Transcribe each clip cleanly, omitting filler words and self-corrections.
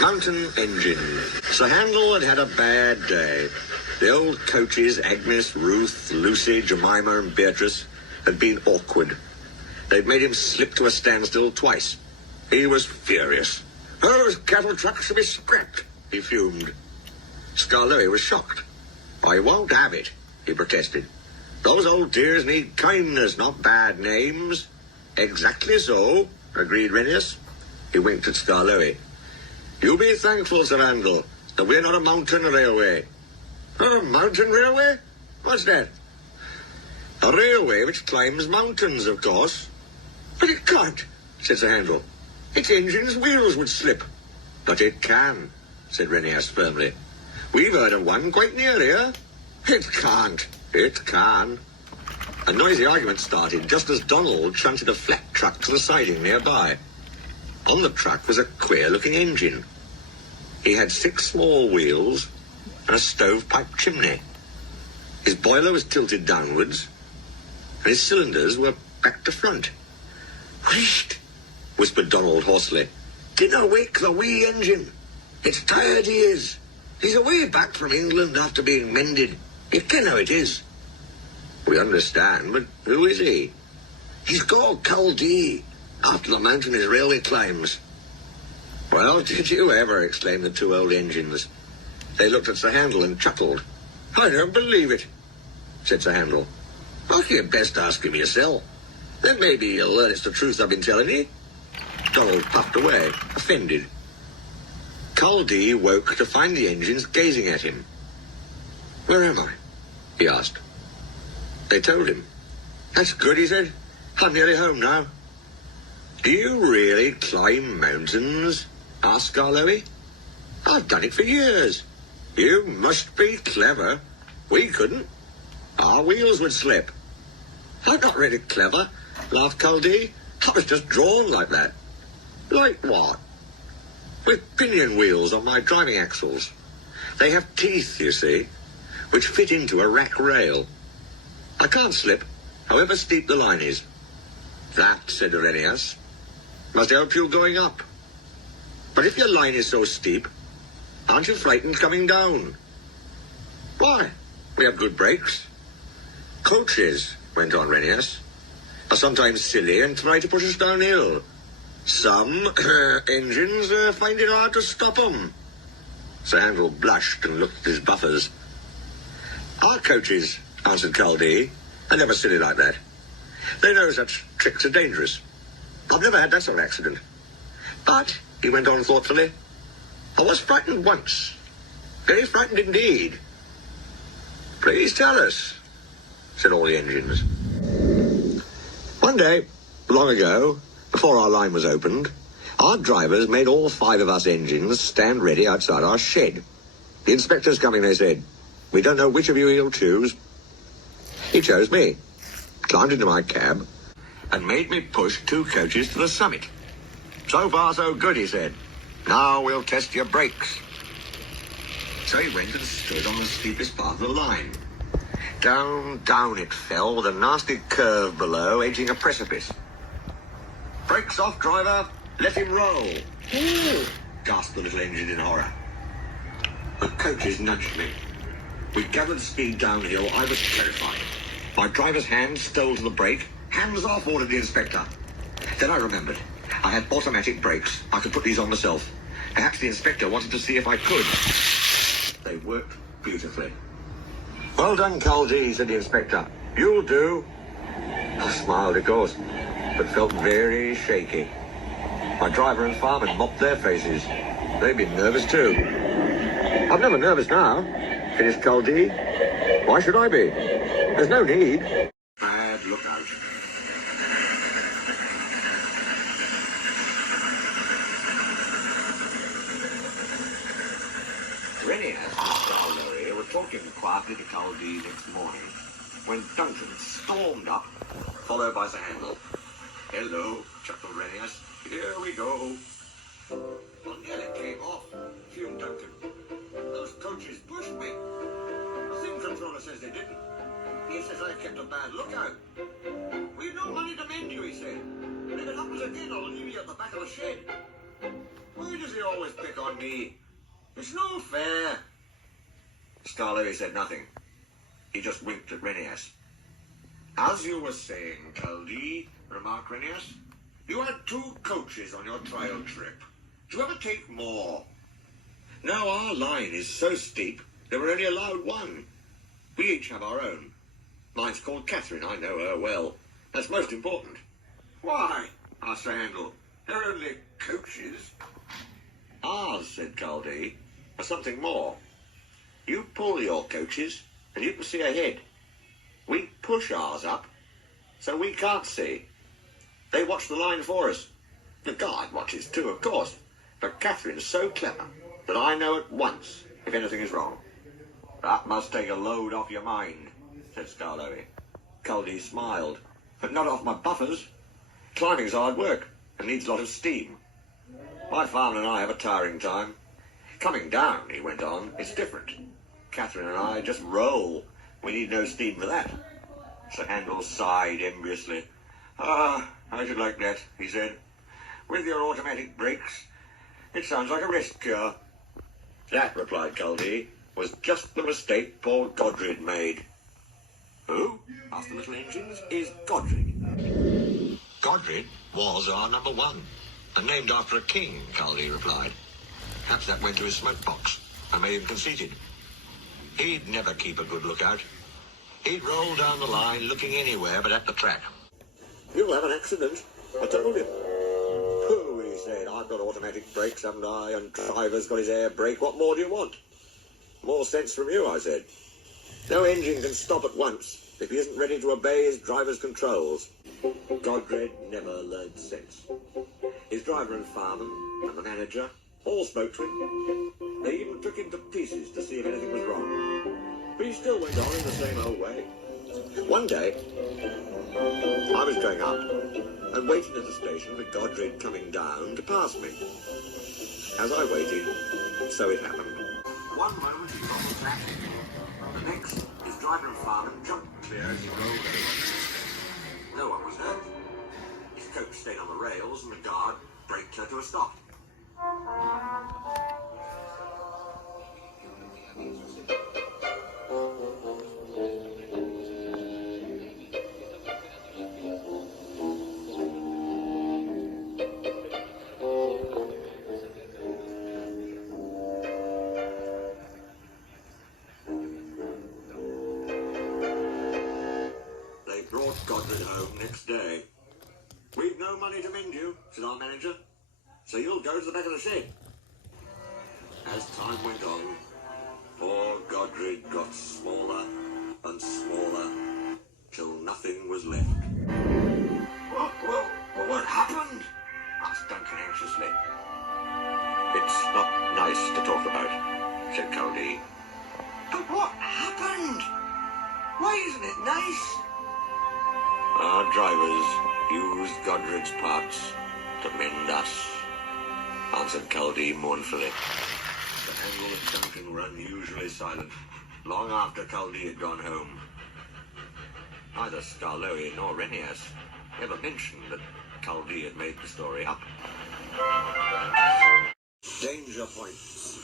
Mountain engine. Sir Handel had had a bad day. The old coaches, Agnes, Ruth, Lucy, Jemima and Beatrice, had been awkward. They'd made him slip to a standstill twice. He was furious. Those cattle trucks should be scrapped, he fumed. Skarloey was shocked. I won't have it, he protested. Those old dears need kindness, not bad names. Exactly so, agreed Renius. He winked at Skarloey. You be thankful, Sir Handel, that we're not a mountain railway. A mountain railway? What's that? A railway which climbs mountains, of course. But it can't, said Sir Handel. Its engine's wheels would slip. But it can, said Renius firmly. We've heard of one quite near here. It can't. It can. A noisy argument started just as Donald shunted a flat truck to the siding nearby. On the truck was a queer-looking engine. He had 6 small wheels and a stovepipe chimney. His boiler was tilted downwards, and his cylinders were back to front. Whisht, whispered Donald hoarsely. Dinna wake the wee engine. It's tired he is. He's away back from England after being mended. You ken how it is. We understand, but who is he? He's called Culdee, after the mountain his railway climbs. Well, did you ever, exclaimed the 2 old engines. They looked at Sir Handel and chuckled. I don't believe it, said Sir Handel. Well, you'd best ask him yourself. Then maybe you'll learn it's the truth I've been telling you. Donald puffed away, offended. Culdee woke to find the engines gazing at him. Where am I? He asked. They told him. That's good, he said. I'm nearly home now. Do you really climb mountains? Asked Skarloey. I've done it for years. You must be clever. We couldn't. Our wheels would slip. I'm not really clever, laughed Culdee. I was just drawn like that. Like what? With pinion wheels on my driving axles. They have teeth, you see, which fit into a rack rail. I can't slip, however steep the line is. That, said Renius, must help you going up. But if your line is so steep, aren't you frightened coming down? Why? We have good brakes. Coaches, went on Renius, are sometimes silly and try to push us downhill. Some engines find it hard to stop 'em. Sir Handel blushed and looked at his buffers. Our coaches, answered Culdee, are never silly like that. They know such tricks are dangerous. I've never had that sort of accident. But, he went on thoughtfully, I was frightened once. Very frightened indeed. Please tell us, said all the engines. One day, long ago, before our line was opened, our drivers made all 5 of us engines stand ready outside our shed. The inspector's coming, they said. We don't know which of you he'll choose. He chose me, climbed into my cab, and made me push 2 coaches to the summit. So far, so good, he said. Now we'll test your brakes. So he went and stood on the steepest part of the line. Down, down it fell, with a nasty curve below, edging a precipice. Brakes off, driver. Let him roll. Ooh, gasped the little engine in horror. The coaches nudged me. We gathered speed downhill. I was terrified. My driver's hand stole to the brake. Hands off, ordered the inspector. Then I remembered. I had automatic brakes. I could put these on myself. Perhaps the inspector wanted to see if I could. They worked beautifully. Well done, Culdee, said the inspector. You'll do. I smiled, of course, but felt very shaky. My driver and fireman mopped their faces. They'd been nervous too. I'm never nervous now, finished Culdee. Why should I be? There's no need. Bad lookout. Renius and Skarloey were talking quietly to Culdee next morning when Duncan stormed up, followed by Sir Handel. Hello, chuckled Renius. Here we go. Well, nearly came off, fumed Duncan. Those coaches pushed me. The thing controller says they didn't. He says I kept a bad lookout. We've no money to mend you, he said. And if it happens again, I'll leave you at the back of the shed. Well, Why does he always pick on me? It's no fair. Skarloey said nothing. He just winked at Renias. As you were saying, Caldee, remarked Renias, you had 2 coaches on your trial trip. Do you ever take more? Now our line is so steep that we're only allowed 1. We each have our own. Mine's called Catherine. I know her well. That's most important. Why? Asked Sir Handel. They're only coaches. Ours, said Caldee, are something more. You pull your coaches, and you can see ahead. We push ours up, so we can't see. They watch the line for us. The guard watches too, of course. But Catherine's so clever that I know at once if anything is wrong. That must take a load off your mind, said Skarloey. Caldee smiled. But not off my buffers. Climbing's hard work and needs a lot of steam. My father and I have a tiring time. Coming down, he went on, it's different. Catherine and I just roll. We need no steam for that. Sir Handel sighed enviously. I should like that, he said. With your automatic brakes, it sounds like a rest cure. That, replied Caldee, was just the mistake poor Godred made. Who? Asked the little engines. Is Godred. Godred was our number 1, and named after a king, Caldee replied. Perhaps that went to his smoke box and made him conceited. He'd never keep a good lookout. He'd roll down the line looking anywhere but at the track. You'll have an accident, I told him. Pooh, he said, I've got automatic brakes, haven't I? And Driver's got his air brake. What more do you want? More sense from you, I said. No engine can stop at once if he isn't ready to obey his driver's controls. Godred never learned sense. His driver and fireman and the manager all spoke to him. They even took him to pieces to see if anything was wrong. But he still went on in the same old way. One day, I was going up and waiting at the station for Godred coming down to pass me. As I waited, so it happened. One moment he got the track. The next, his driver and fireman jumped clear as he rolled over. No one was hurt. His coach stayed on the rails and the guard braked her to a stop. They brought Godred home next day. We've no money to mend you, said our manager, so you'll go to the back of the shed. As time went on, poor Godred got smaller and smaller, till nothing was left. What happened? Asked Duncan anxiously. It's not nice to talk about, said Caldee. But what happened? Why isn't it nice? Our drivers used Godred's parts to mend us, answered Caldee mournfully. The Handel and Duncan were unusually silent, long after Caldee had gone home. Neither Skarloey nor Renias ever mentioned that Caldee had made the story up. Danger points.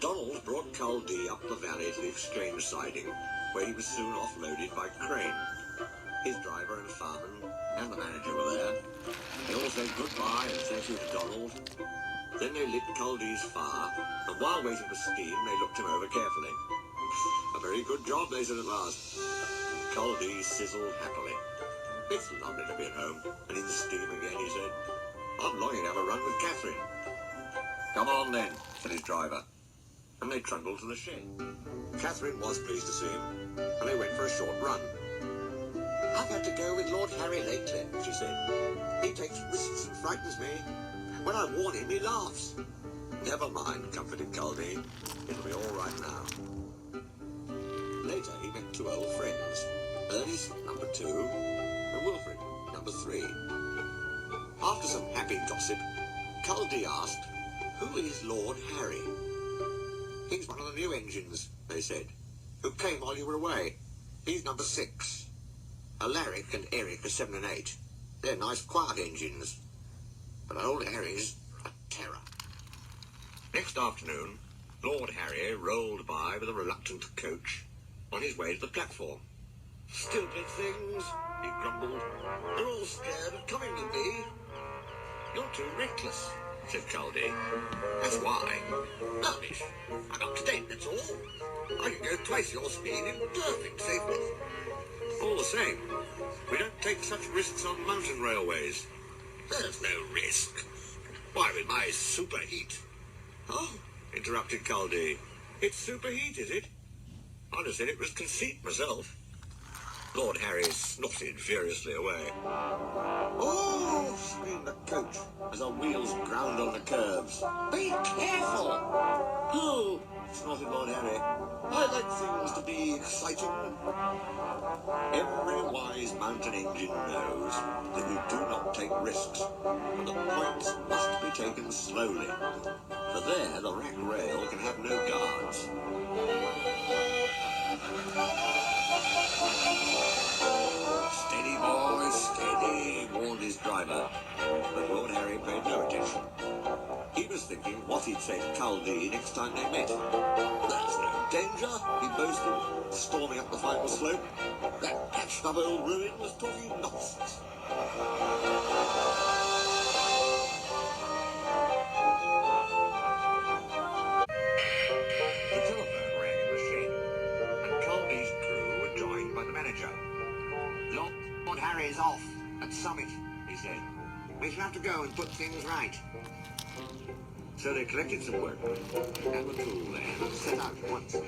Donald brought Caldee up the valley to the exchange siding, where he was soon offloaded by crane. His driver and fireman and the manager were there. They all said goodbye and thank you to Donald. Then they lit Caldee's fire, and while waiting for steam, they looked him over carefully. A very good job, they said at last. Caldee sizzled happily. It's lovely to be at home, and in steam again, he said. I'm longing to have a run with Catherine. Come on then, said his driver. And they trundled to the shed. Catherine was pleased to see him, and they went for a short run. I've had to go with Lord Harry lately, she said. He takes risks and frightens me. When I warn him, he laughs. Never mind, comforted Caldee. It'll be all right now. Later, he met 2 old friends. Ernest, number 2, and Wilfred, number 3. After some happy gossip, Caldee asked, who is Lord Harry? He's one of the new engines, they said, who came while you were away. He's number 6. Alaric and Eric are 7 and 8. They're nice, quiet engines. But old Harry's a terror. Next afternoon, Lord Harry rolled by with a reluctant coach on his way to the platform. "Stupid things," he grumbled. "They're all scared of coming with me." "You're too reckless," said Caldy. "That's why." "Rubbish. I'm up to date, that's all. I can go twice your speed in perfect safety." "All the same, we don't take such risks on mountain railways." "There's no risk. Why, with my superheat..." "Oh," interrupted Caldy. "It's superheat, is it? I'd have said it was conceit myself." Lord Harry snorted furiously away. "Oh!" screamed the coach as our wheels ground on the curves. "Be careful!" "Oh!" snorted Lord Harry. "I like things to be exciting." Every wise mountain engine knows that you do not take risks, and the points must be taken slowly. For there, the rack rail can have no guards. "Steady, boys, steady," warned his driver. But Lord Harry paid no attention. He was thinking what he'd say to Caldy next time they met. "There's no danger," he boasted, storming up the final slope. "That patched-up old ruin was talking nonsense." The telephone rang in the shed, and Caldy's crew were joined by the manager. Lord Harry's off at Summit," he said. "We shall have to go and put things right." So they collected some workmen and the tool there and set out at once. It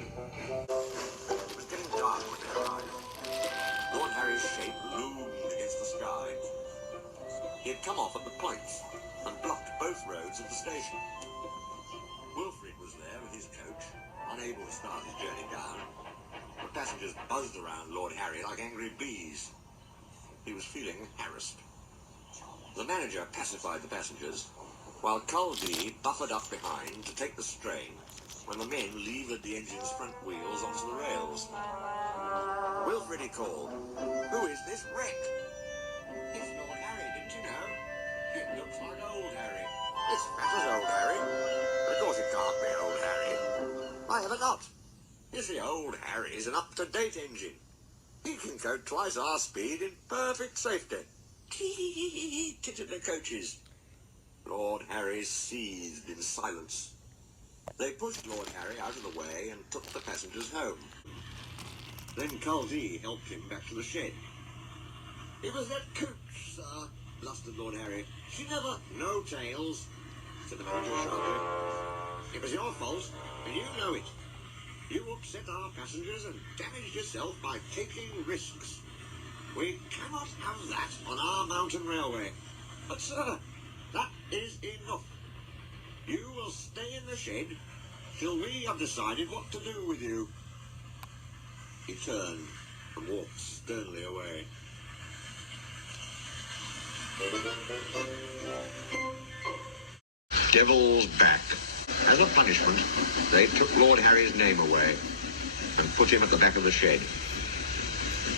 was getting dark when they arrived. Lord Harry's shape loomed against the sky. He had come off at the points and blocked both roads of the station. Wilfrid was there with his coach, unable to start his journey down. The passengers buzzed around Lord Harry like angry bees. He was feeling harassed. The manager pacified the passengers, while Caldy buffered up behind to take the strain when the men levered the engine's front wheels onto the rails. "Wilfrid," he called, "who is this wreck?" "It's Lord Harry, didn't you know? It looks like old Harry." "It's fat as old Harry. Of course it can't be old Harry." "Why ever not? You see, old Harry's an up-to-date engine. He can go twice our speed in perfect safety." "Tee-hee-hee-hee," tittered the coaches. Lord Harry seethed in silence. They pushed Lord Harry out of the way and took the passengers home. Then Caldy helped him back to the shed. "It was that coach, sir," blustered Lord Harry. "She never..." "No tails," said the manager sharply. "It was your fault, and you know it. You upset our passengers and damaged yourself by taking risks. We cannot have that on our mountain railway. But, sir, that is enough. You will stay in the shed till we have decided what to do with you." He turned and walked sternly away. Devil's Back. As a punishment, they took Lord Harry's name away and put him at the back of the shed.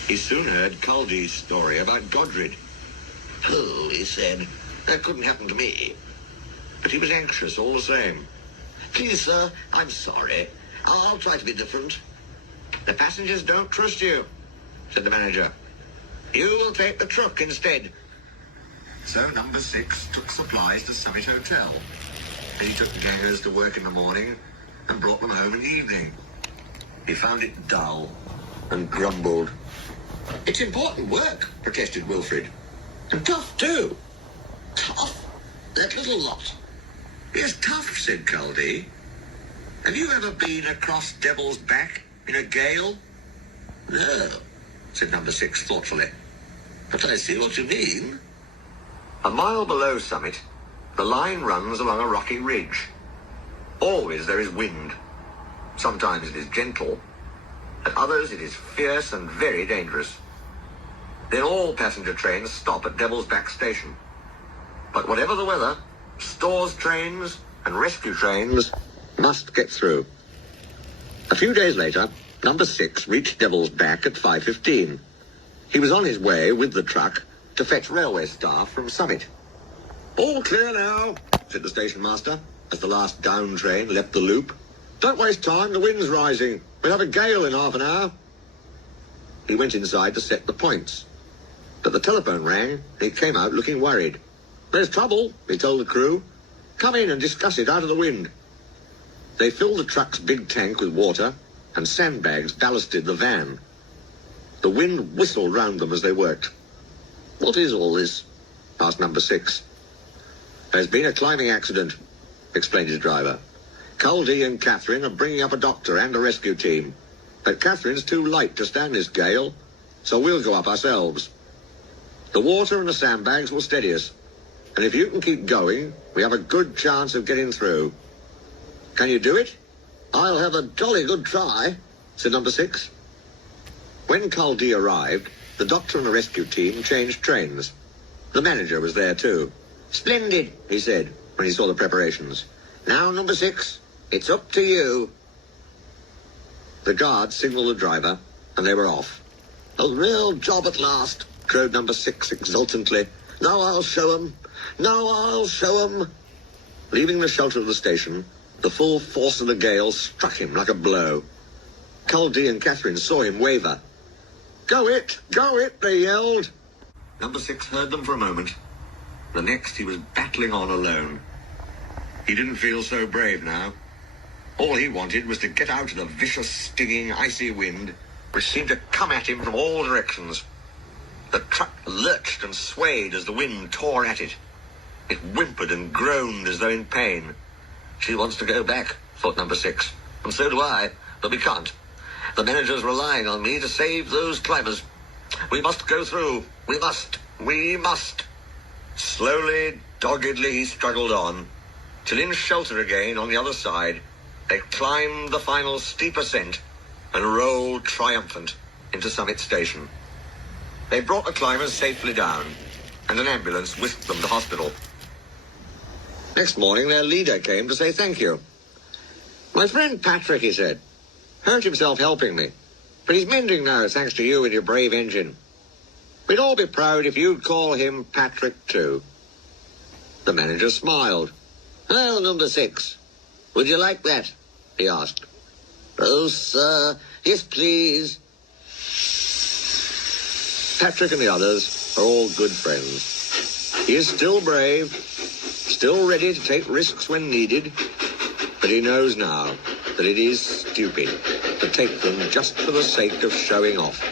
He soon heard Caldy's story about Godred. "Oh," he said, "that couldn't happen to me." But he was anxious all the same. "Please, sir, I'm sorry. I'll try to be different." "The passengers don't trust you," said the manager. "You will take the truck instead." So number 6 took supplies to Summit Hotel. And he took the gangers to work in the morning and brought them home in the evening. He found it dull and grumbled. "It's important work," protested Wilfrid. "And tough, too." "Tough? That little lot." "Yes, tough," said Caldy. "Have you ever been across Devil's Back in a gale?" "No," said number 6 thoughtfully. "But I see what you mean." A mile below Summit, the line runs along a rocky ridge. Always there is wind. Sometimes it is gentle. At others it is fierce and very dangerous. Then all passenger trains stop at Devil's Back Station. But whatever the weather, stores trains and rescue trains must get through. A few days later, number 6 reached Devil's Back at 5:15. He was on his way with the truck to fetch railway staff from Summit. "All clear now," said the station master, as the last down train left the loop. "Don't waste time, the wind's rising. We'll have a gale in half an hour." He went inside to set the points. But the telephone rang, and he came out looking worried. "There's trouble," he told the crew. "Come in and discuss it out of the wind." They filled the truck's big tank with water, and sandbags ballasted the van. The wind whistled round them as they worked. "What is all this?" asked number 6. "There's been a climbing accident," explained his driver. "Culdee and Catherine are bringing up a doctor and a rescue team. But Catherine's too light to stand this gale, so we'll go up ourselves. The water and the sandbags will steady us, and if you can keep going, we have a good chance of getting through. Can you do it?" "I'll have a jolly good try," said number 6. When Culdee arrived, the doctor and the rescue team changed trains. The manager was there too. "Splendid," he said when he saw the preparations. "Now, number 6, it's up to you." The guard signalled the driver, and they were off. "A real job at last," crowed number 6 exultantly. "Now I'll show 'em. Now I'll show 'em." Leaving the shelter of the station, the full force of the gale struck him like a blow. Culdee and Catherine saw him waver. Go it, they yelled. Number 6 heard them for a moment. The next he was battling on alone. He didn't feel so brave now. All he wanted was to get out of the vicious, stinging, icy wind, which seemed to come at him from all directions. The truck lurched and swayed as the wind tore at it. It whimpered and groaned as though in pain. "She wants to go back," thought number 6, "and so do I, but we can't. The manager's relying on me to save those climbers. We must go through. We must. Slowly, doggedly he struggled on, till in shelter again on the other side, they climbed the final steep ascent and rolled triumphant into Summit Station. They brought the climbers safely down, and an ambulance whisked them to hospital. Next morning, their leader came to say thank you. "My friend Patrick," he said, "hurt himself helping me, but he's mending now thanks to you and your brave engine. We'd all be proud if you'd call him Patrick too." The manager smiled. "Well, number 6, would you like that?" he asked. "Oh, sir, yes, please." Patrick and the others are all good friends. He is still brave, still ready to take risks when needed, but he knows now that it is stupid to take them just for the sake of showing off.